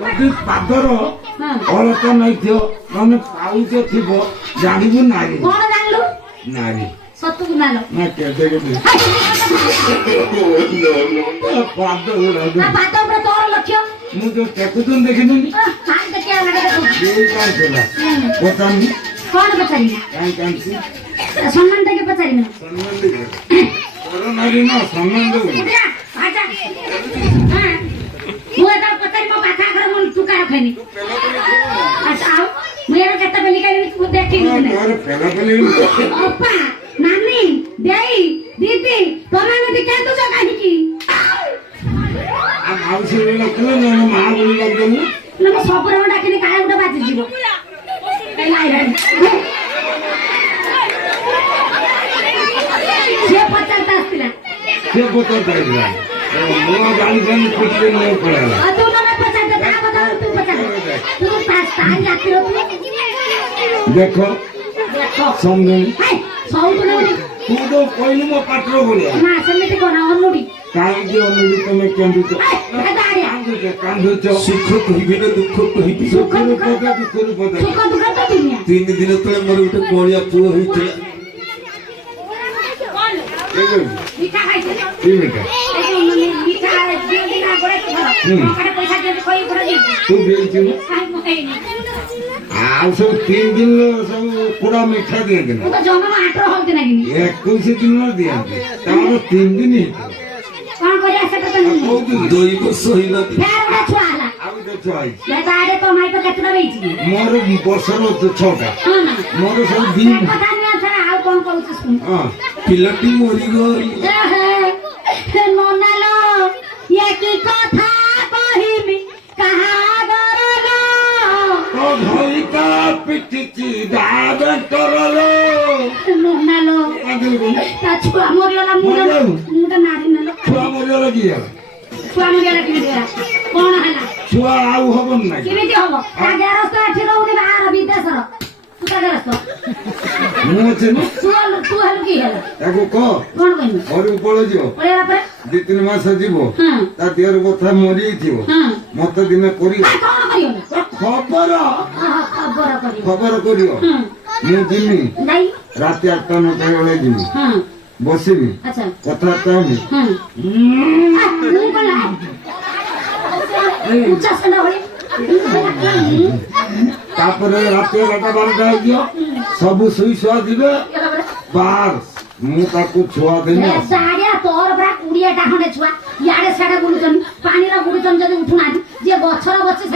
ଯଦି ପାଦର ଅଳତା ନଇଥିବ ମାନେ ପାଉଛ ଥିବ ଜାଣିବୁ ନାରୀ କଣ ଜାଣିଲୁ ନାରୀ ସତୁକୁ ନାଲ ନା କେତେ କେତେ ପାଦ ଗୁଡାକ ପାଦ ଉପରେ ତୋର ଲକ୍ଷ୍ୟ ମୁଁ ଯୋଉ ଟେକୁଛନ୍ତି ଦେଖିନି କାଇଁ ଦେଖିଆ ଲାଗେ ଦେଖୁଛି ଏଇ କଣ ଥିଲା ପଚାରିନି କଣ ପଚାରିବି କାହିଁ କାହିଁକି ସମ୍ମାନ ଦେଇକି ପଚାରିବି ସମ୍ମାନ ଦେବେ ପର ନାରୀ ନା ସମ୍ମାନ ଦେବୁ ମୁଁ ଏଟା ପଚାରି ମୋ ପାଖା ଆଗରେ ମୁଁ ଟୁକା ରଖେନି ଆଚ୍ଛା ଆଉ ମୁଁ ଏଟା କେତେ ବେଲି କାଲି ମୁଁ ଦେଖିନି ଅପା ନାନୀ ଦେଇ ଦିଦି ତମେ ଏମିତି କେନ୍ଦୁଛ କାହିଁକି ମାଉସୀ ଲଖିଲେ ମା ବୋଲି ଲଗେଇବୁ ମୁଁ ସବୁରେ ମୁଁ ଡାକିନି କାଳେ ଗୋଟେ ବାଜିଯିବ ସିଏ ପଚାରତା ଆସିଥିଲା ସେ ପଚାରତା ହେଇଥିଲା ମୁଁ ଜାଣିପାରୁନି ଖୁସିରେ ମୁଁ ପଳେଇଲା ତୁ ନହେଲେ ପଚାରତେ ତା କଥା ତୁ ପଚାର ତୁ ତାରି ରାତିର ଦେଖ ସମଝୁନି ସବୁଦିନ ତୁ ତ କହିଲୁ ମୋ ପାତ୍ର ଭଳିଆ ନା ସେମିତି କଣ ଅନୁଡ଼ି କାହିଁକି ଅନୁଡ଼ି ତମେ କେନ୍ଦୁଛ କାନ୍ଦୁଛ ସୁଖ କହିବି ନା ଦୁଃଖ କହିବି ସୁଖରୁ ପଦା ଦୁଃଖରୁ ପଦା ସୁଖ ଦୁଃଖ ତ ଦୁନିଆ 3 ଦିନ ତଳେ ମୋର ଗୋଟେ ବଳିଆ ପୁଅ ହେଇଥିଲା ମିଠା ଖାଇছে କି ମିଠା ମିଠା ଦିଅନ୍ତି ନା ଗୋଡ଼େ ଘର ପଇସା ଦିଅନ୍ତି ଖଇ ଉପରେ ଦିଅନ୍ତି ତୁ ଦେଇଛୁ ଆଉ ସବୁ 3 ଦିନ ସବୁ ପୁରା ମିଠା ଦିଅନ୍ତି ନା ମୁଁ ତ ଜମା ଆଠର ହଳଦୀ ନାଗିନି 21 ଦିନ ଦିଅନ୍ତି ତାଙ୍କର 3 ଦିନ ହେଇଥିଲା କଣ କରିବା ସେଟା ତ କହୁଛୁ 2 ବର୍ଷ ହେଇଲା ଫେର ଗୋଟେ ଛୁଆ ହେଲା ଆଉ ଗୋଟେ ଛୁଆ ହେଇଛି ଆଡେ ତ ମାଇପ କେତେଟା ହେଇଛି ମୋର ବର୍ଷର 6ଟା ହଁ ନା ମୋର ସବୁ ସେ ଦିନ କଥା ନୁହେଁ ଥରେ ଆଉ କଣ କହୁଛୁ ଶୁଣ ହଁ ପିଲାଟି ମରିଗଲା ନନାଲୋ ଇଏ କି କଥା କହିମି କାହା ଗରଲୋ ତ ଭଇକା ପିଟିଛି ଦାବେ କରଲୋ ନନାଲୋ ତା ଛୁଆ ମରିଗଲା ମୁଣ୍ଡ ନାରୀ ନେଲ ଛୁଆ ମରିଗଲା କି ଛୁଆ ମରିଗଲା କେମିତି ହେଲା କଣ ହେଲା ଛୁଆ ଆଉ ହବନି ନାଇଁ କେମିତି ହବ ତା ଗେରସ୍ତ ଏଠି ରହୁନି ବାହାର ବିଦେଶର ତୁ ତା ଗେରସ୍ତ ମୁଁ ଅଛି ନା ତୁ ହେଲୁ କି ହେଲା ତାକୁ କହ କଣ କହିବି ଘରକୁ ପଳେଇଯିବ ପଳେଇଲା ପରେ 2-3 ମାସ ଯିବ ହଁ ତା ଦେହର କଥା ମରିଯାଇଥିବ ହଁ ମତେ ଦିନେ କରିବ କଣ କରିବ ଖବର ଖବର କରିବ ଖବର କରିବ ହଁ ମୁଁ ଯିମି ଯାଇ ରାତି 8-9 ବେଳେ ଯିମି ହଁ ବସିବି ଆଚ୍ଛା କଥାବାର୍ତ୍ତା ହେବି ହଁ ମୁଁ କଲା ଉଚ୍ଚା ସେଣ୍ଡ ଭଳି ତାପରେ ରାତି 11-12 ହେଇଯିବ ସବୁ ଶୋଇ ଶୁଆ ଯିବେ ବାସ୍ ମୁଁ ତାକୁ ଛୁଆ ଦେବି ସାଡିଆ ତୋର ପୁରା 20ଟା ଖଣ୍ଡେ ଛୁଆ ଇଆଡେ ସିଆଡେ ବୁଲୁଛନ୍ତି ପାଣିର ବୁଲୁଛନ୍ତି ଯଦି ଉଠୁନାହାନ୍ତି ଯିଏ ଗଛର ବସି